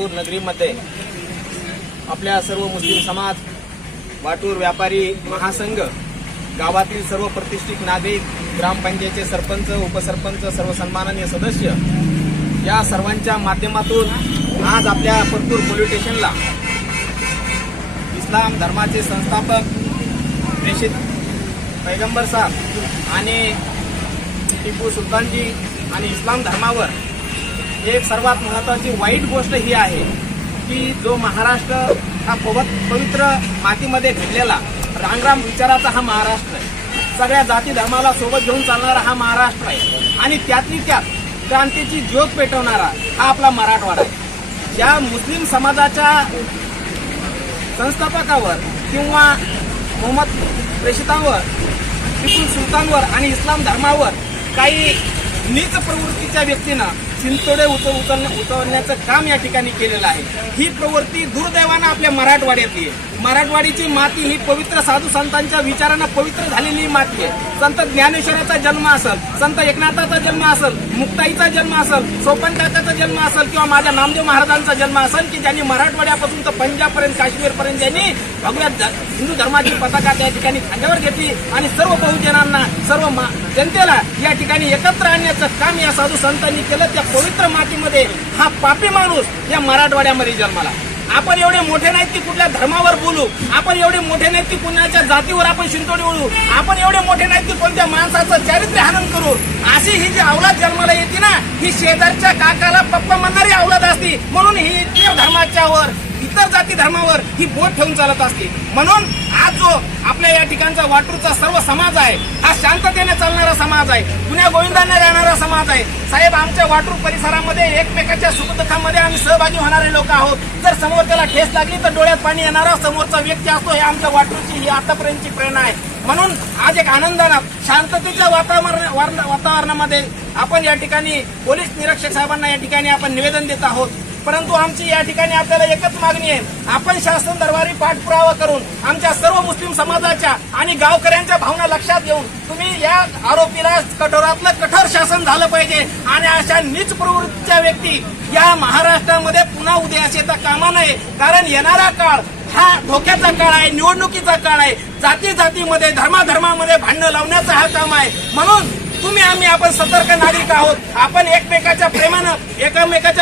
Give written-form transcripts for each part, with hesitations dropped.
वाटूर नगरीमध्ये आपल्या सर्व मुस्लिम समाज, वाटूर व्यापारी महासंघ, गावातील सर्व प्रतिष्ठित नागरिक, ग्रामपंचायतचे सरपंच, उपसरपंच, सर्व सन्माननीय सदस्य या सर्वांच्या माध्यमातून आज आपल्या परतूर पोलीस स्टेशनला इस्लाम धर्माचे संस्थापक प्रेषित पैगंबर साहेब आणि टिपू सुलतानजी आणि इस्लाम धर्मावर एक सर्वात महत्त्वाची वाईट गोष्ट ही आहे की जो महाराष्ट्र हा पवित्र मातीमध्ये घडलेला रांगराम विचाराचा हा महाराष्ट्र आहे. सगळ्या जाती धर्माला सोबत घेऊन चालणारा हा महाराष्ट्र आहे आणि त्यातली त्यात क्रांतीची ज्योत पेटवणारा हा आपला मराठवाडा आहे. ज्या मुस्लिम समाजाच्या संस्थापकावर किंवा मोहम्मद प्रेषितांवर, टिपू सुलतानवर आणि इस्लाम धर्मावर काही नीच प्रवृत्तीच्या व्यक्तीनं चिंतोडे उचलण्याचं काम या ठिकाणी केलेलं आहे. ही प्रवृत्ती दुर्दैवानं आपल्या मराठवाड्यातली आहे. मराठवाडीची माती ही पवित्र साधू संतांच्या विचारानं पवित्र झालेली माती आहे. संत ज्ञानेश्वराचा जन्म असेल, संत एकनाथाचा जन्म असेल, मुक्ताईचा जन्म असेल, सोपन काकाचा जन्म असेल किंवा माझ्या नामदेव महाराजांचा जन्म असेल की ज्यांनी मराठवाड्यापासून तर पंजाबपर्यंत, काश्मीरपर्यंत ज्यांनी भगव्या हिंदू धर्माची पताका त्या ठिकाणी खांद्यावर घेतली आणि सर्व बहुजनांना, सर्व जनतेला या ठिकाणी एकत्र आणण्याचं काम या साधू संतांनी केलं. त्या पवित्र मातीमध्ये हा पापी माणूस या मराठवाड्यामध्ये जन्माला. आपण एवढे मोठे नाहीत की कुठल्या धर्मावर बोलू, आपण एवढे मोठे नाहीत की कुणाच्या जातीवर आपण शिंतोडी ओढू, आपण एवढे मोठे नाहीत की कोणत्या माणसाचं चारित्र्य हनन करू. अशी ही जी अवलाद जन्माला येते ना, ही शेजारच्या काकाला पप्पा म्हणणारी अवलाद असती. म्हणून ही इतर धर्माच्यावर, इतर जाती धर्मावर ही बोट ठेवून चालत असते. म्हणून आज जो आपल्या या ठिकाणचा वाटूरचा सर्व समाज आहे हा शांततेने चालणारा समाज आहे, गुन्ह्या गोविंदाने राहणारा समाज आहे. साहेब, आमच्या वाटूर परिसरामध्ये एकमेकाच्या सुखदुःखामध्ये आम्ही सहभागी होणारे लोक आहोत. जर समोर त्याला ठेस लागली तर डोळ्यात पाणी येणारा समोरचा व्यक्ती असतो. हे आमच्या वाटूरची ही आतापर्यंतची प्रेरणा आहे. म्हणून आज एक आनंदानं शांततेच्या वातावरणामध्ये आपण या ठिकाणी पोलीस निरीक्षक साहेबांना या ठिकाणी आपण निवेदन देत आहोत. परंतु आमची या ठिकाणी आपल्याला एकच मागणी आहे, आपण शासन दरबारी पाठपुरावा करून आमच्या सर्व मुस्लिम समाजाच्या आणि गावकऱ्यांच्या भावना लक्षात घेऊन तुम्ही या आरोपीला कठोरातलं कठोर शासन झालं पाहिजे आणि अशा नीच प्रवृत्तीच्या व्यक्ती या महाराष्ट्रामध्ये पुन्हा उदयास येता कामा नये. कारण येणारा काळ हा धोक्याचा काळ आहे, निवडणुकीचा काळ आहे. जाती जातीमध्ये, धर्माधर्मामध्ये भांडणं लावण्याचा हा काम आहे. म्हणून आम्ही आपण सतर्क नागरिक आहोत. आपण एकमेकाच्या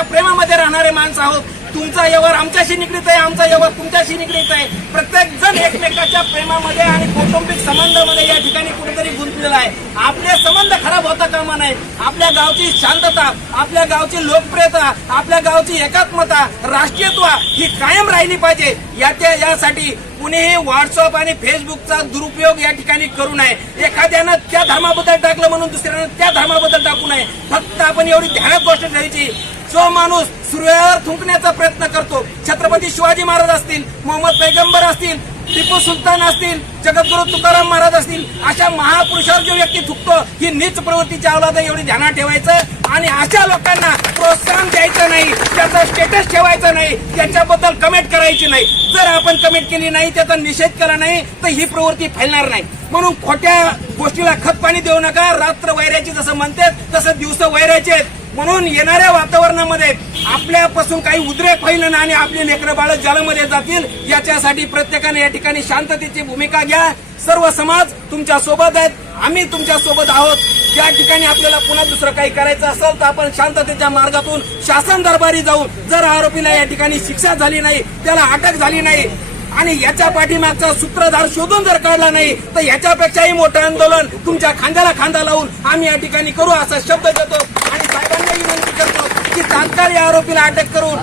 प्रेमामध्ये राहणारे माणसं आहोत. तुमचा व्यवहार आमच्याशी निगडीत आहे, आमचा व्यवहार तुमच्याशी निगडीत आहे. प्रत्येक जण एकमेकाच्या प्रेमामध्ये आणि कौटुंबिक संबंधामध्ये या ठिकाणी कुठेतरी गुंतलेला आहे. आपले संबंध खराब होता कामा नये. आपल्या गावची शांतता, आपल्या गावची लोकप्रियता, आपल्या गावची एकात्मता, राष्ट्रीयत्व ही कायम राहिली पाहिजे. यासाठी कुणीही व्हॉट्सअप आणि फेसबुकचा दुरुपयोग या ठिकाणी करू नये. एखाद्यानं त्या धर्माबद्दल टाकलं म्हणून दुसऱ्यानं त्या धर्माबद्दल टाकू नये. फक्त आपण एवढी ध्यानात गोष्ट ठेवायची, जो माणूस सूर्यावर थुंकण्याचा प्रयत्न करतो, छत्रपती शिवाजी महाराज असतील, मोहम्मद पैगंबर असतील, टिपू सुलतान असतील, जगद्गुरु तुकाराम महाराज असतील, अशा महापुरुषावर जो व्यक्ती थुकतो ही नीच प्रवृत्तीची अवलाद एवढी ध्यानात ठेवायचं आणि अशा लोकांना प्रोत्साहन द्यायचं नाही, त्याचा स्टेटस ठेवायचं नाही, त्याच्याबद्दल कमेंट करायची नाही. जर आपण कमेंट केली नाही, त्याचा निषेध केला नाही तर ही प्रवृत्ती फैलणार नाही. म्हणून खोट्या गोष्टीला खत पाणी देऊ नका. रात्र वैरायची जसं म्हणतात तसं दिवस वैरायचे आहेत. म्हणून येणाऱ्या वातावरणामध्ये आपल्यापासून काही उद्रेक होईल आणि आपली लेकरं बाळ जलामध्ये जातील, याच्यासाठी प्रत्येकाने या ठिकाणी शांततेची भूमिका घ्या. सर्व समाज तुमच्या सोबत आहेत, आम्ही तुमच्या सोबत आहोत. ज्या ठिकाणी आपल्याला पुन्हा दुसरं काही करायचं असेल तर आपण शांततेच्या मार्गातून शासन दरबारी जाऊन, जर आरोपीला या ठिकाणी शिक्षा झाली नाही, त्याला अटक झाली नाही आणि याच्या पाठीमागचा सूत्रधार शोधून जर काढला नाही तर याच्यापेक्षाही मोठं आंदोलन तुमच्या खांद्याला खांदा लावून आम्ही या ठिकाणी करू असा शब्द देतो आणि साहेबांना विनंती करतो की तात्काळ या आरोपीला अटक करून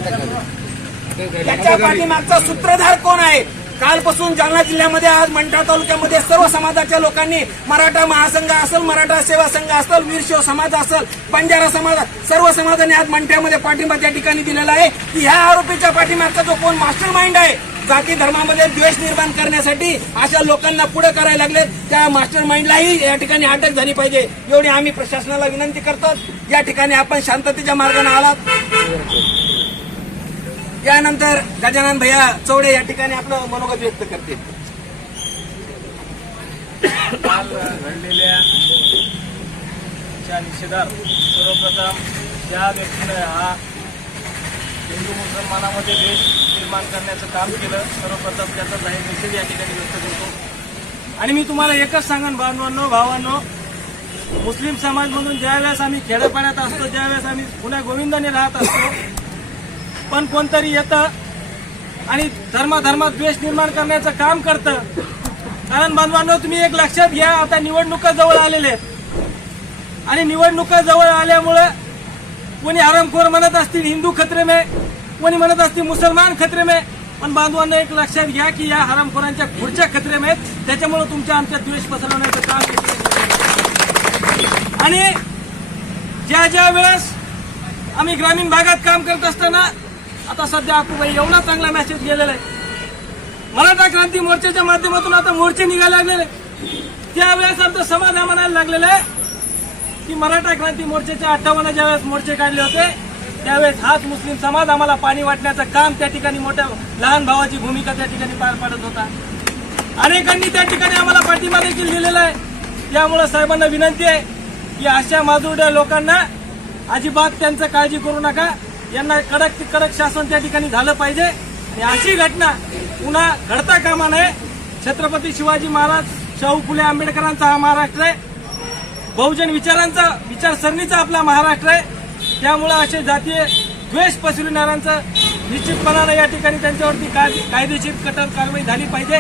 याच्या पाठीमागचा सूत्रधार कोण आहे. कालपासून जालना जिल्ह्यामध्ये, आज मंठा तालुक्यामध्ये सर्व समाजाच्या लोकांनी, मराठा महासंघ असेल, मराठा सेवा संघ असेल, वीरशैव समाज असेल, बंजारा समाज, सर्व समाजाने आज मंठ्यामध्ये पाठिंबा त्या ठिकाणी दिलेला आहे की ह्या आरोपीच्या पाठीमागचा जो कोण मास्टर माइंड आहे, जाती धर्मामध्ये द्वेष निर्माण करण्यासाठी अशा लोकांना पुढे करायला लागले, त्या मास्टर माइंडलाही या ठिकाणी अटक झाली पाहिजे एवढी आम्ही प्रशासनाला विनंती करतो. या ठिकाणी आपण शांततेच्या मार्गाने आलात. यानंतर गजानन भैया चौडे या ठिकाणी आपलं मनोगत व्यक्त करतील. काल घडलेल्या निषेधार्थ सर्वप्रथम ज्या व्यक्तीने हा हिंदू मुसलमानामध्ये द्वेष निर्माण करण्याचं काम केलं, सर्वप्रथम त्याचा जाहीर निषेध या ठिकाणी व्यक्त करतो. आणि मी तुम्हाला एकच सांगन बांधवांनो, भावांनो, मुस्लिम समाजमधून ज्यावेळेस आम्ही खेड्यापाड्यात असतो, ज्यावेळेस आम्ही पुण्या गोविंदाने राहत असतो, पण कोणतरी येतं आणि धर्मात द्वेष निर्माण करण्याचं काम करतं. कारण बांधवांनो, तुम्ही एक लक्षात घ्या, आता निवडणुका जवळ आलेल्या आहेत आणि निवडणुका जवळ आल्यामुळं कोणी हरामखोर म्हणत असतील हिंदू खतरे में, कोणी म्हणत असतील मुसलमान खतरे में, पण बांधवांना एक लक्षात घ्या की या हरामखोरांच्या खुर्च्या खतरे में आहेत. त्याच्यामुळे तुमच्या आमच्या द्वेष पसरवण्याचं काम केलं. आणि ज्या वेळेस आम्ही ग्रामीण भागात काम करत असताना, आता सध्या अकुबाई एवढा चांगला मेसेज गेलेला आहे, मराठा क्रांती मोर्चाच्या माध्यमातून आता मोर्चे निघायला लागलेले. त्यावेळेस आमचा समाज हा म्हणायला लागलेला आहे की मराठा क्रांती मोर्चाच्या 58 ज्यावेळेस मोर्चे काढले होते, त्यावेळेस हाच मुस्लिम समाज आम्हाला पाणी वाटण्याचं काम त्या ठिकाणी मोठ्या लहान भावाची भूमिका त्या ठिकाणी पार पाडत होता. अनेकांनी त्या ठिकाणी आम्हाला पाठिंबा देखील दिलेला आहे. त्यामुळे साहेबांना विनंती आहे की अशा माजुरड्या लोकांना अजिबात त्यांचं काळजी करू नका, यांना कडक ते कडक शासन त्या ठिकाणी झालं पाहिजे. आणि अशी घटना पुन्हा घडता कामा नये. छत्रपती शिवाजी महाराज, शाहू फुले आंबेडकरांचा हा महाराष्ट्र आहे, बहुजन विचारसरणीचा आपला महाराष्ट्र आहे. त्यामुळे असे जातीय द्वेष पसरविणाऱ्यांचं निश्चितपणानं या ठिकाणी त्यांच्यावरती कायदेशीर कठोर कारवाई झाली पाहिजे.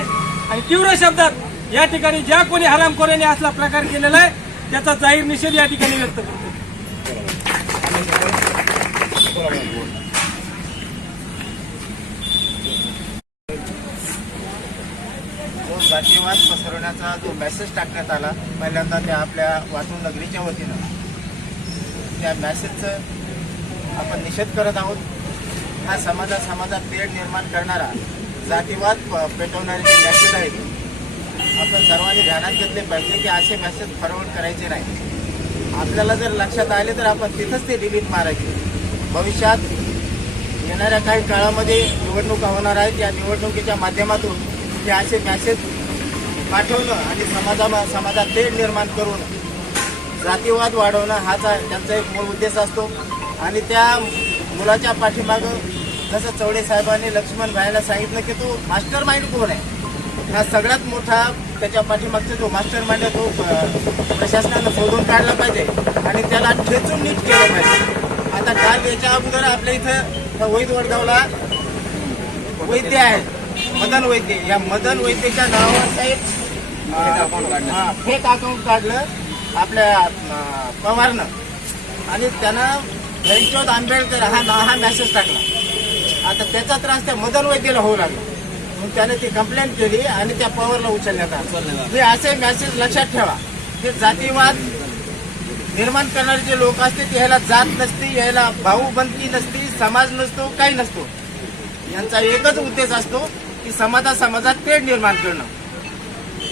आणि तीव्र शब्दात या ठिकाणी ज्या कोणी हरामखोरांनी असला प्रकार केलेला आहे त्याचा जाहीर निषेध या ठिकाणी व्यक्त करतो. जो जातीयवाद पसरवण्याचा जो मेसेज टाकण्यात आला पहिल्यांदा त्या आपल्या वाटून नगरीच्या वतीनं, त्या मेसेजचं आपण निषेध करत आहोत. हा समाजात तेढ निर्माण करणारा, जातीवाद पेटवणारे जे मेसेज आहेत, आपण सर्वांनी ध्यानात घेतले पाहिजे की असे मेसेज फॉरवर्ड करायचे नाही. आपल्याला जर लक्षात आले तर आपण तिथंच ते डिलीट मारायचे. भविष्यात येणाऱ्या काही काळामध्ये निवडणुका होणार आहेत, या निवडणुकीच्या माध्यमातून हे असे मेसेज पाठवणं आणि समाजात तेढ निर्माण करून जातीवाद वाढवणं हाच त्यांचा एक मूळ उद्देश असतो. आणि त्या मुलाच्या पाठीमागं जसं चौडे साहेबांनी लक्ष्मण भाईला सांगितलं की तू मास्टर माइंड कोण आहे, हा सगळ्यात मोठा त्याच्या पाठीमागचा जो मास्टर माइंड आहे तो प्रशासनानं शोधून काढला पाहिजे आणि त्याला ठेचून नीट केलं पाहिजे. आता काल याच्या अगोदर आपल्या इथं वैद वडगावला वैद्य आहे, मदन वैद्य. या मदन वैद्यच्या नावावर साहेब फेक अकाउंट काढलं आपल्या पवारनं आणि त्यानं धनचोद आंबेडकर हा मेसेज टाकला. आता त्याचा त्रास त्या मदन वैद्यला होऊ लागला, मग त्याने ती कंप्लेंट केली आणि त्या पवारला उचलण्यात आलं. हे असे मेसेज लक्षात ठेवा. हे जातीवाद निर्माण करणारे जे लोक असते ते ह्याला जात नसते, यायला भाऊबंदी नसती, समाज नसतो, काही नसतो. यांचा एकच उद्देश असतो की समाजात तेढ निर्माण करणं.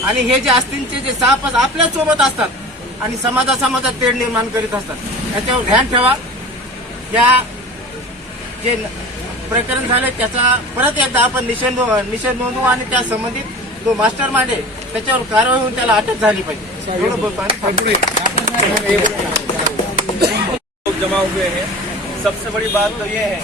आणि हे जे असतील जे साप आपल्याच सोबत असतात आणि समाजात तेढ निर्माण करीत असतात, याच्यावर ध्यान ठेवा. त्या जे प्रकरण झाले त्याचा परत एकदा आपण निषेध नोंदवू आणि त्या संबंधित जो मास्टर माइंड आहे त्याच्यावर कारवाई होऊन त्याला अटक झाली पाहिजे. एवढं बोलतो. लोग जमा हुए हैं. सबसे बड़ी बात तो ये है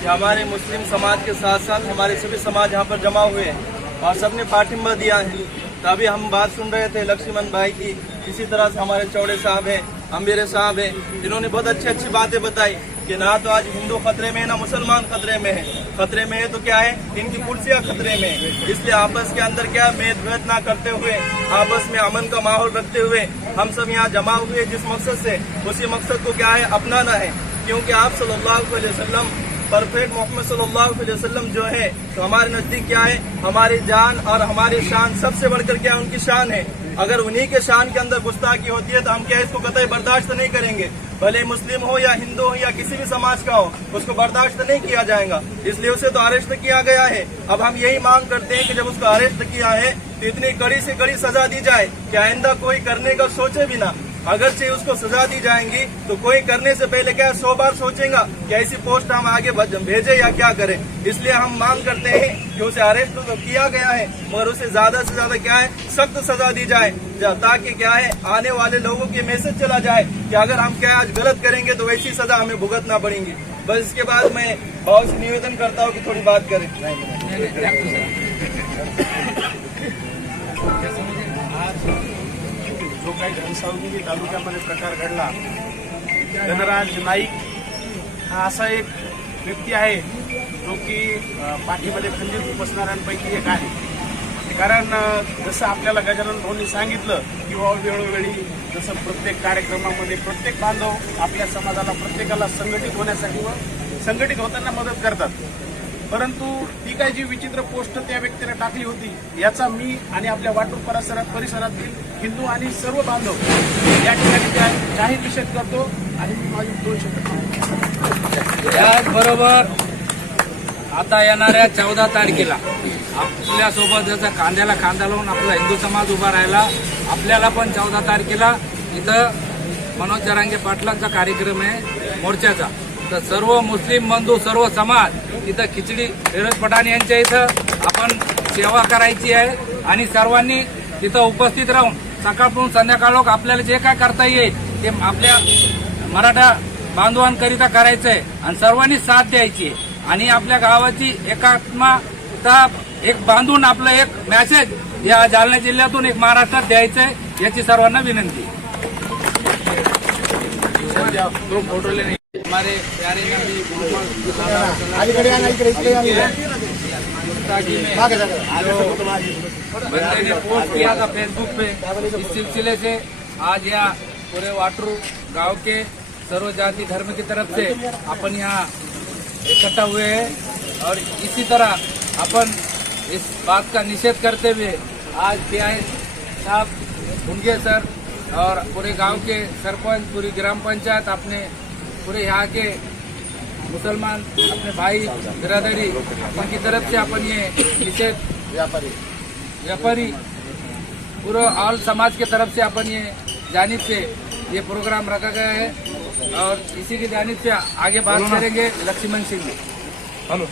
कि हमारे मुस्लिम समाज के साथ साथ हमारे सभी समाज यहाँ पर जमा हुए हैं और सबने पाठिंबा दिया है. तो अभी हम बात सुन रहे थे लक्ष्मण भाई की, इसी तरह से हमारे चौड़े साहब हैं, अंबेरे साहब हैं, जिन्होंने बहुत अच्छी बातें बताई कि ना तो आज हिंदू खतरे में है ना मुसलमान खतरे में है. खतरे में है तो क्या है, इनकी कुर्सियां खतरे में है. इसलिए आपस के अंदर क्या भेद ना करते हुए, आपस में अमन का माहौल रखते हुए हम सब यहाँ जमा हुए जिस मकसद से, उसी मकसद को क्या है अपनाना है. क्योंकि आप सल्लल्लाहु अलैहि वसल्लम परफेक्ट मोहम्मद सल्लल्लाहु अलैहि वसल्लम जो है, तो हमारे नजदीक क्या है, हमारी जान और हमारी शान सबसे बढ़कर क्या उनकी शान है. अगर उन्हीं के शान के अंदर गुस्ताखी होती है तो हम क्या इसको कतई बर्दाश्त नहीं करेंगे. भले मुस्लिम हो या हिंदू हो या किसी भी समाज का हो, उसको बर्दाश्त नहीं किया जाएगा. इसलिए उसे तो अरेस्ट किया गया है. अब हम यही मांग करते हैं कि जब उसको अरेस्ट किया है तो इतनी कड़ी से कड़ी सजा दी जाए कि आइंदा कोई करने का सोचे भी ना. अगरचे उसको सजा दी जाएंगी तो कोई करने से पहले क्या 100 बार सोचेगा कि ऐसी पोस्ट हम आगे भेजे या क्या करें. इसलिए हम मांग करते हैं कि उसे अरेस्ट तो किया गया है मगर उसे ज्यादा से ज्यादा क्या है सख्त सजा दी जाए, ताकि क्या है आने वाले लोगों की मैसेज चला जाए कि अगर हम क्या आज गलत करेंगे तो वैसी सजा हमें भुगतना पड़ेगी. बस इसके बाद मैं बहुत से निवेदन करता हूँ कि थोड़ी बात करें। जो काही घनसावंगी तालुक्यामध्ये प्रकार घडला, धनराज नाईक हा असा एक व्यक्ती आहे जो की पाठीमध्ये खंजीर बसणाऱ्यांपैकी एक आहे. कारण जसं आपल्याला गजानन भाऊंनी सांगितलं की वेळोवेळी जसं प्रत्येक कार्यक्रमामध्ये प्रत्येक बांधव आपल्या समाजाला प्रत्येकाला संघटित होण्यासाठी व संघटित होताना मदत करतात. परंतु ती काय जी विचित्र पोस्ट त्या व्यक्तीने टाकली होती याचा मी आणि आपल्या वाटूर परिसरातील हिंदू आणि सर्व बांधव या ठिकाणी जाहीर निषेध करतो आणि मी माझी 2 शब्द. त्याचबरोबर आता येणाऱ्या 14 तारखेला आपल्यासोबत जसं कांद्याला कांदा लावून आपला हिंदू समाज उभा राहिला, आपल्याला पण 14 तारखेला इथं मनोज जरांगे पाटलांचा कार्यक्रम आहे मोर्चाचा. तर सर्व मुस्लिम बंधू सर्व समाज इथं खिचडी फिरोज पठाण यांच्या इथं आपण सेवा करायची आहे आणि सर्वांनी तिथं उपस्थित राहून सकाळपासून संध्याकाळ आपल्याला जे काय करता येईल ते आपल्या मराठा बांधवांकरिता करायचं आहे आणि सर्वांनी साथ द्यायची आहे आणि आपल्या गावाची एकात्मता एक बांधून आपलं एक मेसेज या जालना जिल्ह्यातून एक महाराष्ट्रात द्यायचं आहे याची सर्वांना विनंती. हमारे प्यारे नबी बंदे ने पोस्ट किया था फेसबुक पे, इस सिलसिले से आज यहाँ पूरे वाटरू गांव के सर्व जाति धर्म की तरफ से अपन यहाँ इकट्ठा हुए हैं और इसी तरह अपन इस बात का निषेध करते हुए आज पीआई साहब उनके सर और पूरे गांव के सरपंच पूरी ग्राम पंचायत अपने पूरे यहाँ के मुसलमान अपने भाई बिरादरी उनकी तरफ से अपन ये निषेध व्यापारी पूरे ऑल समाज की तरफ से अपन ये जानिब से ये प्रोग्राम रखा गया है और इसी की जानिब से आगे बात करेंगे लक्ष्मण सिंह। हेलो